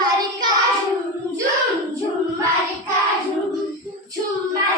maricaju, jum, jum, maricaju, jum, maricaju.